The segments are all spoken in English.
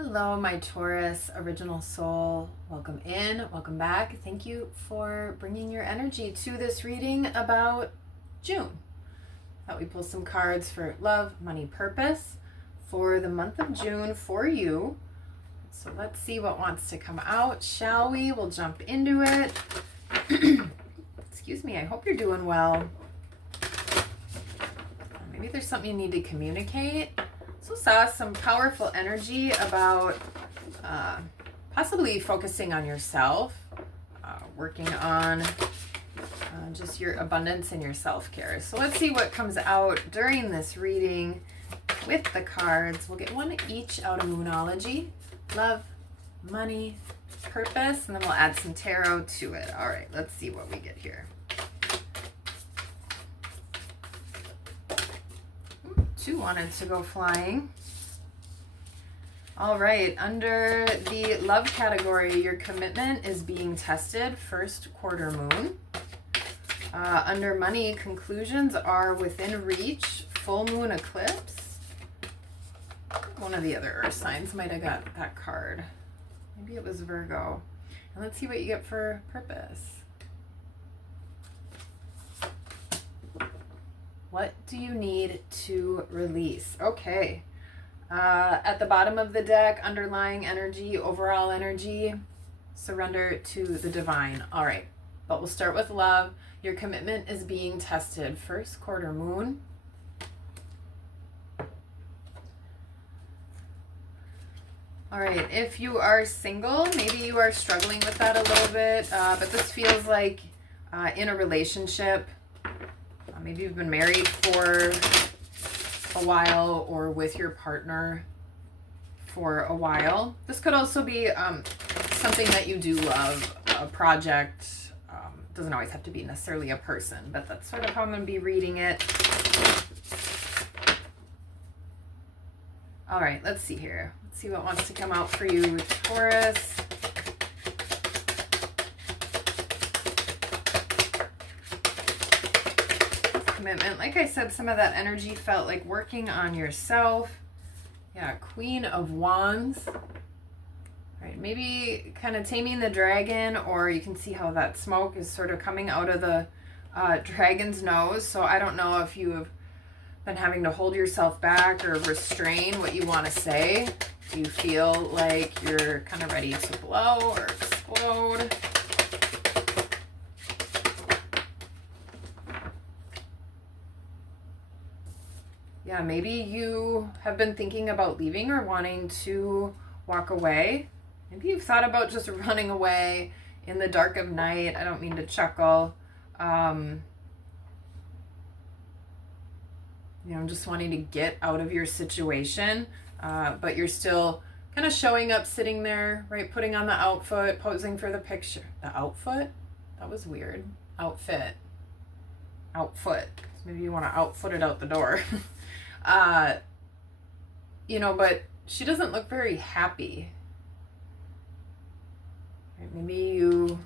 Hello, my Taurus original soul. Welcome in, welcome back. Thank you for bringing your energy to this reading about June. Thought we pull some cards for love, money, purpose for the month of June for you. So let's see what wants to come out, shall we? We'll jump into it. Excuse me, I hope you're doing well. Maybe there's something you need to communicate. So saw some powerful energy about possibly focusing on yourself, working on just your abundance and your self-care. So let's see what comes out during this reading with the cards. We'll get one each out of Moonology. Love, money, purpose, and then we'll add some tarot to it. All right, let's see what we get here. Two wanted to go flying. All right, under the love category, your commitment is being tested, first quarter moon. Under money, conclusions are within reach, full moon eclipse. One of the other earth signs might have got that card. Maybe it was Virgo. And let's see what you get for purpose. What do you need to release? Okay. At the bottom of the deck, underlying energy, overall energy, surrender to the divine. All right. But we'll start with love. Your commitment is being tested. First quarter moon. All right. If you are single, maybe you are struggling with that a little bit. But this feels like in a relationship. Maybe you've been married for a while or with your partner for a while. This could also be something that you do love, a project. Doesn't always have to be necessarily a person, but that's sort of how I'm going to be reading it. All right, let's see here. Let's see what wants to come out for you, Taurus. Commitment. Like I said, some of that energy felt like working on yourself. Yeah, Queen of Wands. Right, maybe kind of taming the dragon, or you can see how that smoke is sort of coming out of the dragon's nose. So I don't know if you have been having to hold yourself back or restrain what you want to say. Do you feel like you're kind of ready to blow or explode? Yeah, maybe you have been thinking about leaving or wanting to walk away. Maybe you've thought about just running away in the dark of night. I don't mean to chuckle. I'm just wanting to get out of your situation, but you're still kind of showing up, sitting there, right? Putting on the outfit, posing for the picture. The outfit? That was weird. Outfit. Outfoot. Maybe you want to outfoot it out the door. But she doesn't look very happy. Right, maybe you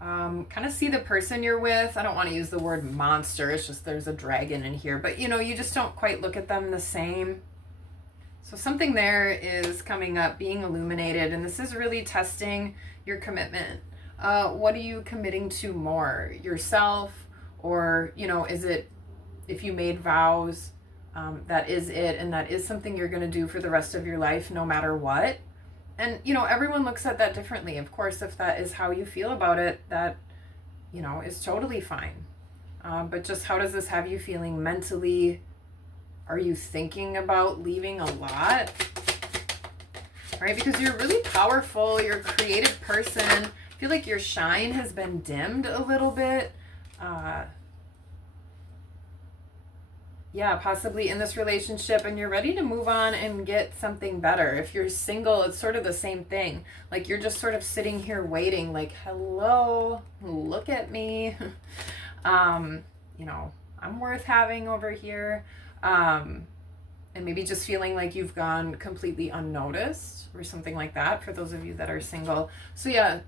kind of see the person you're with. I don't want to use the word monster. It's just there's a dragon in here. But, you just don't quite look at them the same. So something there is coming up, being illuminated. And this is really testing your commitment. What are you committing to more? Yourself? Or, is it, if you made vows, that is it, and that is something you're going to do for the rest of your life, no matter what. And, everyone looks at that differently. Of course, if that is how you feel about it, that, is totally fine. But just how does this have you feeling mentally? Are you thinking about leaving a lot? Right? Because you're really powerful. You're a creative person. I feel like your shine has been dimmed a little bit. Yeah, possibly in this relationship, and you're ready to move on and get something better. If you're single, it's sort of the same thing. Like you're just sort of sitting here waiting, like, hello, look at me. I'm worth having over here. And maybe just feeling like you've gone completely unnoticed or something like that for those of you that are single. So yeah,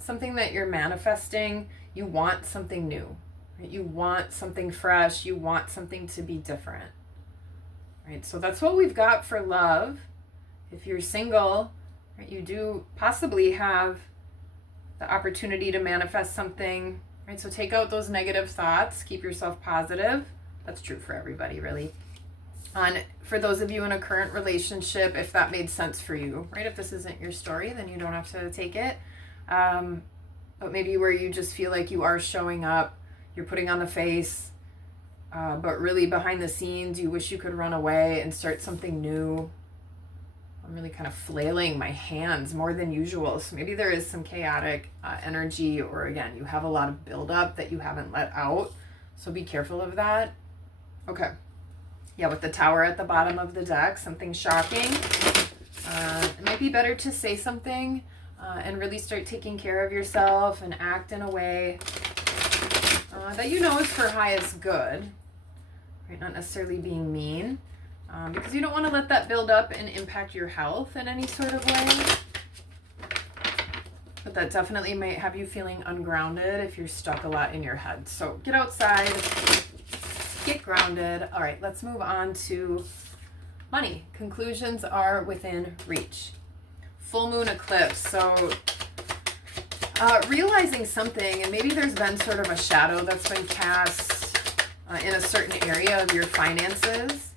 something that you're manifesting, you want something new. Right? You want something fresh. You want something to be different. Right? So that's what we've got for love. If you're single, right, you do possibly have the opportunity to manifest something, right? So take out those negative thoughts, keep yourself positive. That's true for everybody, really. For those of you in a current relationship, if that made sense for you, right? If this isn't your story, then you don't have to take it. But maybe where you just feel like you are showing up, you're putting on the face, but really behind the scenes, you wish you could run away and start something new. I'm really kind of flailing my hands more than usual. So maybe there is some chaotic energy, or again, you have a lot of buildup that you haven't let out. So be careful of that. Okay. Yeah, with the Tower at the bottom of the deck, something shocking. It might be better to say something and really start taking care of yourself and act in a way that you know is for highest good, right? Not necessarily being mean, because you don't want to let that build up and impact your health in any sort of way. But that definitely might have you feeling ungrounded if you're stuck a lot in your head. So get outside, get grounded. All right, let's move on to money. Conclusions are within reach. Full moon eclipse. So realizing something, and maybe there's been sort of a shadow that's been cast in a certain area of your finances.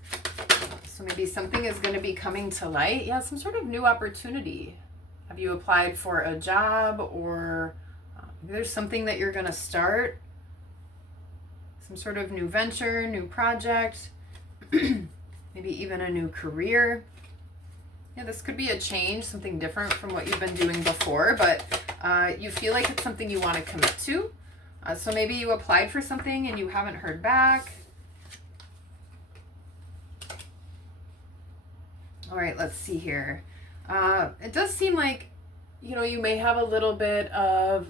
So maybe something is going to be coming to light. Yeah, some sort of new opportunity. Have you applied for a job, or maybe there's something that you're going to start? Some sort of new venture, new project, maybe even a new career. Yeah, this could be a change, something different from what you've been doing before, but you feel like it's something you want to commit to. So maybe you applied for something and you haven't heard back. All right, let's see here. It does seem like, you may have a little bit of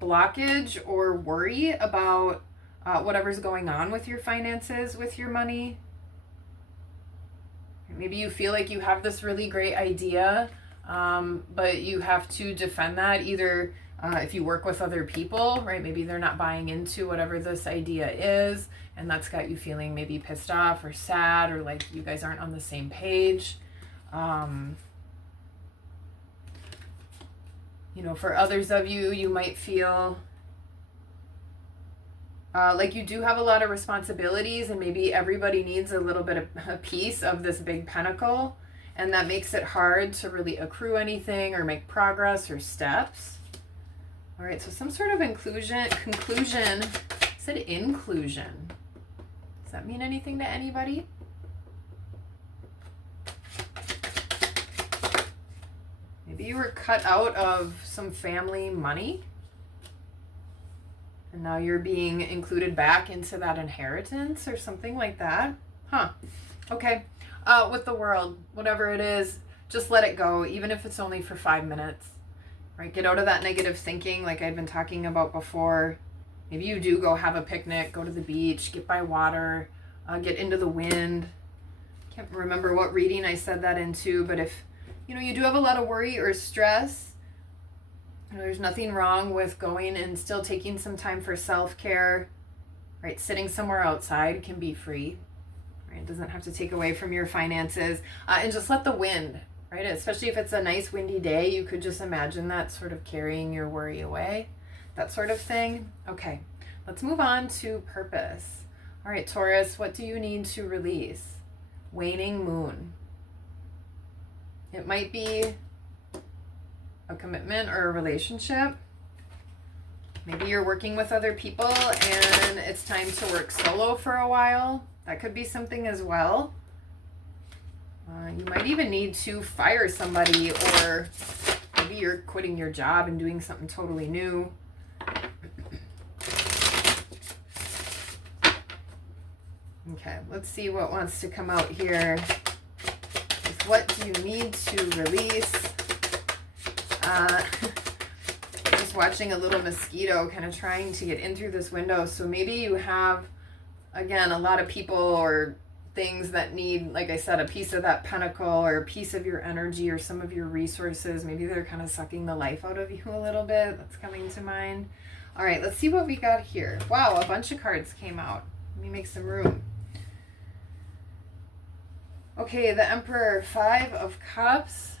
blockage or worry about whatever's going on with your finances, with your money. Maybe you feel like you have this really great idea, but you have to defend that either if you work with other people, right? Maybe they're not buying into whatever this idea is, and that's got you feeling maybe pissed off or sad, or like you guys aren't on the same page. For others of you, you might feel like you do have a lot of responsibilities, and maybe everybody needs a little bit of a piece of this big pentacle, and that makes it hard to really accrue anything or make progress or steps. All right, so some sort of conclusion. I said inclusion. Does that mean anything to anybody? Maybe you were cut out of some family money, and now you're being included back into that inheritance or something like that. Huh. Okay. With the world, whatever it is, just let it go, even if it's only for 5 minutes. Right? Get out of that negative thinking like I'd been talking about before. Maybe you do go have a picnic, go to the beach, get by water, get into the wind. Can't remember what reading I said that into, but if you do have a lot of worry or stress, there's nothing wrong with going and still taking some time for self-care, right? Sitting somewhere outside can be free, right? It doesn't have to take away from your finances. And just let the wind, right? Especially if it's a nice windy day, you could just imagine that sort of carrying your worry away, that sort of thing. Okay, let's move on to purpose. All right, Taurus, what do you need to release? Waning moon. It might be a commitment or a relationship. Maybe you're working with other people and it's time to work solo for a while. That could be something as well. You might even need to fire somebody, or maybe you're quitting your job and doing something totally new. Okay, let's see what wants to come out here. What do you need to release? Just watching a little mosquito kind of trying to get in through this window. So maybe you have, again, a lot of people or things that need, like I said, a piece of that pentacle or a piece of your energy or some of your resources. Maybe they're kind of sucking the life out of you a little bit. That's coming to mind. All right, let's see what we got here. Wow, a bunch of cards came out. Let me make some room. Okay, the Emperor, 5 of Cups.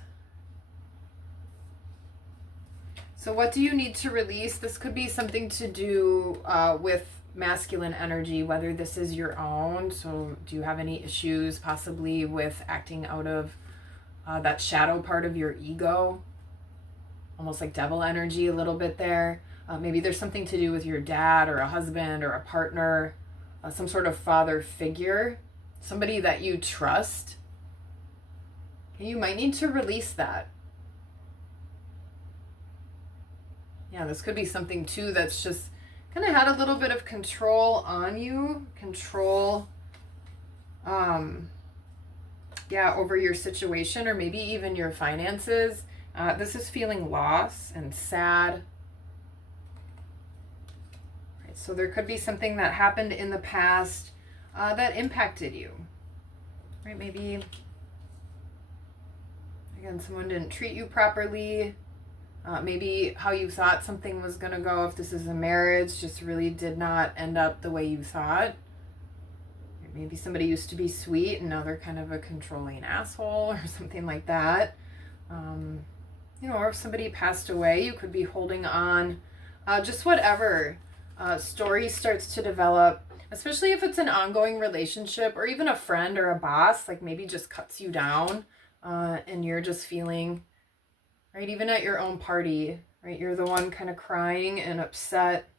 So what do you need to release? This could be something to do with masculine energy, whether this is your own. So do you have any issues possibly with acting out of that shadow part of your ego? Almost like devil energy a little bit there. Maybe there's something to do with your dad or a husband or a partner, some sort of father figure, somebody that you trust. You might need to release that. Yeah, this could be something too that's just kind of had a little bit of control on you, over your situation or maybe even your finances. This is feeling loss and sad. Right, so there could be something that happened in the past that impacted you. Right, maybe, again, someone didn't treat you properly. Maybe how you thought something was going to go, if this is a marriage, just really did not end up the way you thought. Maybe somebody used to be sweet and now they're kind of a controlling asshole or something like that. Or if somebody passed away, you could be holding on. Just whatever story starts to develop, especially if it's an ongoing relationship or even a friend or a boss, like maybe just cuts you down and you're just feeling... Right, even at your own party, right, you're the one kind of crying and upset.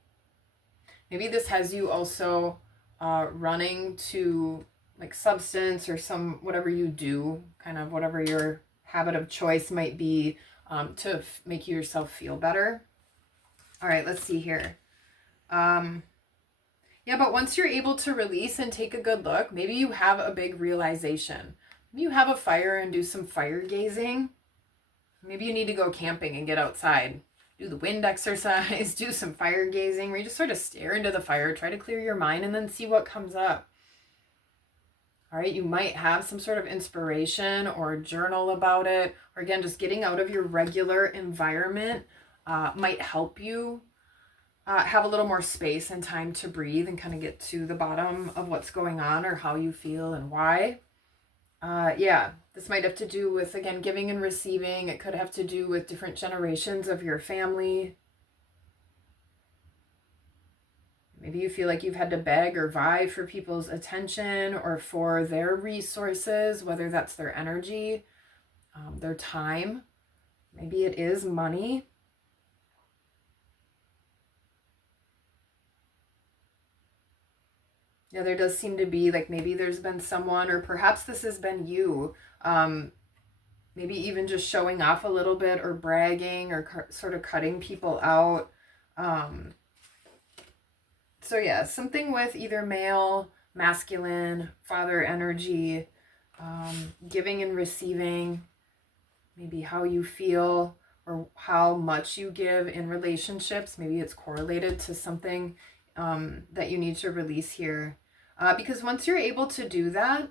Maybe this has you also running to like substance or whatever you do, kind of whatever your habit of choice might be to make yourself feel better. All right, let's see here. But once you're able to release and take a good look, maybe you have a big realization. Maybe you have a fire and do some fire gazing. Maybe you need to go camping and get outside, do the wind exercise, do some fire gazing, where you just sort of stare into the fire, try to clear your mind, and then see what comes up. All right, you might have some sort of inspiration or journal about it, or again, just getting out of your regular environment might help you have a little more space and time to breathe and kind of get to the bottom of what's going on or how you feel and why. This might have to do with, again, giving and receiving. It could have to do with different generations of your family. Maybe you feel like you've had to beg or vie for people's attention or for their resources, whether that's their energy, their time. Maybe it is money. Yeah, there does seem to be like maybe there's been someone, or perhaps this has been you, maybe even just showing off a little bit or bragging or sort of cutting people out. Something with either male, masculine, father energy, giving and receiving, maybe how you feel or how much you give in relationships. Maybe it's correlated to something that you need to release here. Because once you're able to do that,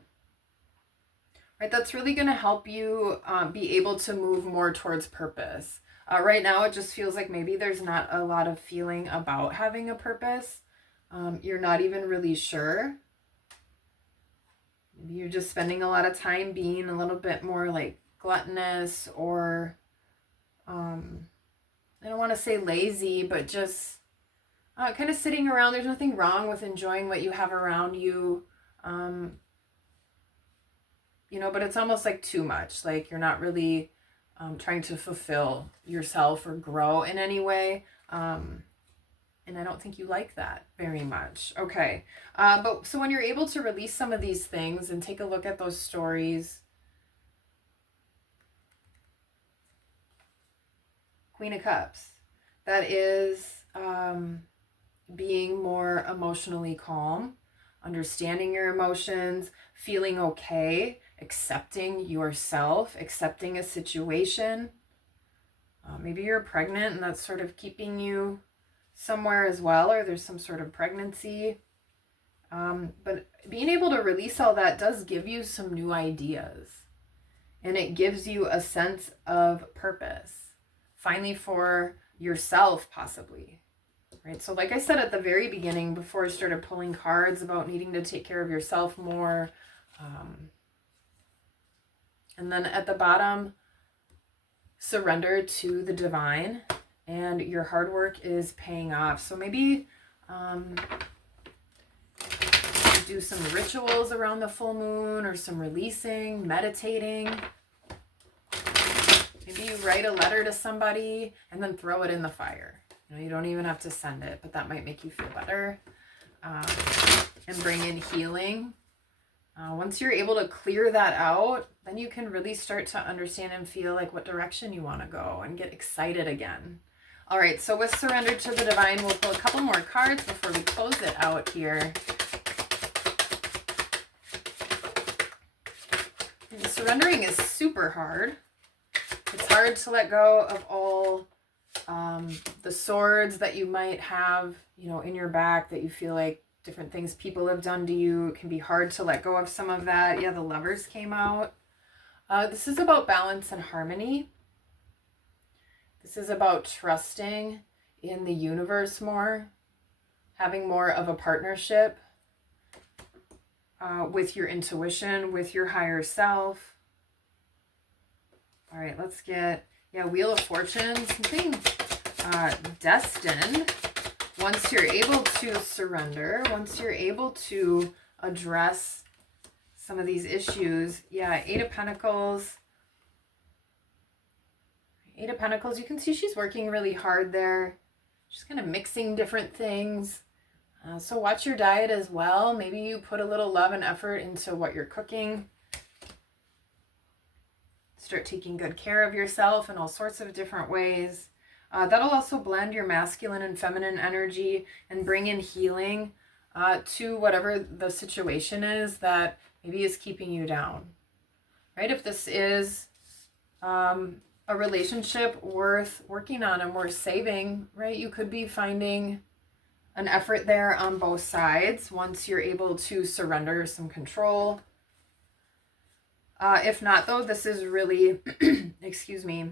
right, that's really going to help you be able to move more towards purpose. Right now, it just feels like maybe there's not a lot of feeling about having a purpose. You're not even really sure. Maybe you're just spending a lot of time being a little bit more like gluttonous or, I don't want to say lazy, but just kind of sitting around. There's nothing wrong with enjoying what you have around you, but it's almost like too much. Like you're not really trying to fulfill yourself or grow in any way. And I don't think you like that very much. Okay. But so when you're able to release some of these things and take a look at those stories, Queen of Cups, that is being more emotionally calm, understanding your emotions, feeling okay, accepting yourself, accepting a situation. Maybe you're pregnant and that's sort of keeping you somewhere as well, or there's some sort of pregnancy. But being able to release all that does give you some new ideas. And it gives you a sense of purpose, finally for yourself possibly. Right? So like I said at the very beginning, before I started pulling cards about needing to take care of yourself more, And then at the bottom, surrender to the divine, and your hard work is paying off. So maybe do some rituals around the full moon, or some releasing, meditating. Maybe you write a letter to somebody and then throw it in the fire. You know, you don't even have to send it, but that might make you feel better. And bring in healing. Once you're able to clear that out, then you can really start to understand and feel like what direction you want to go and get excited again. All right, so with Surrender to the Divine, we'll pull a couple more cards before we close it out here. And surrendering is super hard. It's hard to let go of all the swords that you might have, you know, in your back, that you feel like different things people have done to you. It can be hard to let go of some of that. Yeah, the Lovers came out. This is about balance and harmony. This is about trusting in the universe more, having more of a partnership with your intuition, with your higher self. All right, let's get, Wheel of Fortune, something destined. Once you're able to surrender, once you're able to address some of these issues. Yeah, Eight of Pentacles. Eight of Pentacles, you can see she's working really hard there. She's kind of mixing different things. So watch your diet as well. Maybe you put a little love and effort into what you're cooking. Start taking good care of yourself in all sorts of different ways. That'll also blend your masculine and feminine energy and bring in healing to whatever the situation is that maybe is keeping you down, right? If this is a relationship worth working on and worth saving, right? You could be finding an effort there on both sides once you're able to surrender some control. If not, though, this is really, excuse me,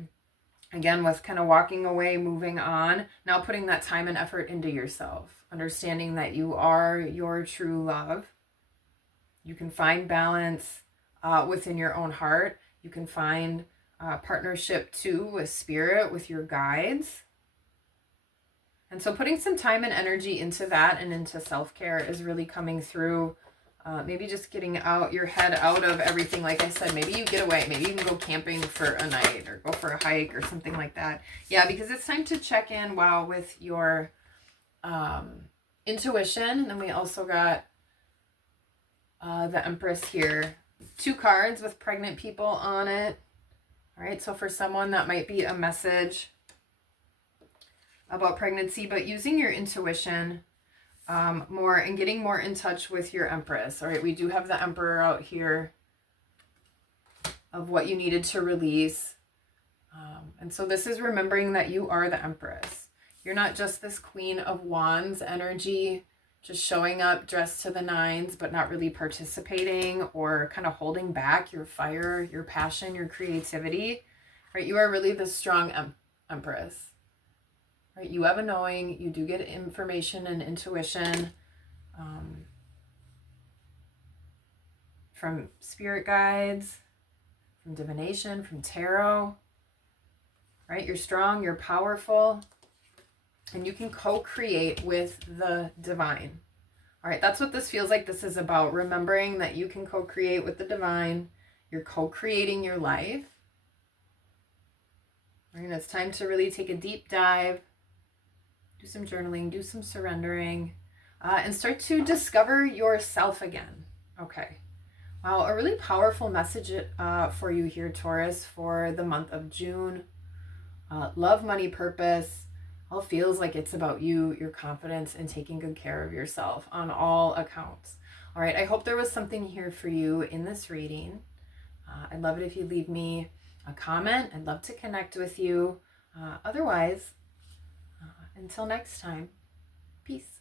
again, with kind of walking away, moving on, now putting that time and effort into yourself, understanding that you are your true love. You can find balance within your own heart. You can find partnership too with spirit, with your guides. And so putting some time and energy into that and into self-care is really coming through. Maybe just getting your head out of everything. Like I said, maybe you get away. Maybe you can go camping for a night or go for a hike or something like that. Yeah, because it's time to check in, with your intuition. And then we also got the Empress here. 2 cards with pregnant people on it. All right, so for someone that might be a message about pregnancy, but using your intuition more and getting more in touch with your Empress. All right, we do have the Emperor out here of what you needed to release. And so this is remembering that you are the Empress. You're not just this Queen of Wands energy, just showing up dressed to the nines, but not really participating or kind of holding back your fire, your passion, your creativity, right? You are really the strong Empress. Right, you have a knowing, you do get information and intuition from spirit guides, from divination, from tarot, right? You're strong, you're powerful, and you can co-create with the divine. All right, that's what this feels like. This is about remembering that you can co-create with the divine. You're co-creating your life. All right, and it's time to really take a deep dive. Do some journaling, do some surrendering, and start to discover yourself again. Okay. Wow, a really powerful message for you here, Taurus, for the month of June. Love, money, purpose. All feels like it's about you, your confidence, and taking good care of yourself on all accounts. All right, I hope there was something here for you in this reading. I'd love it if you leave me a comment. I'd love to connect with you. Otherwise, until next time, peace.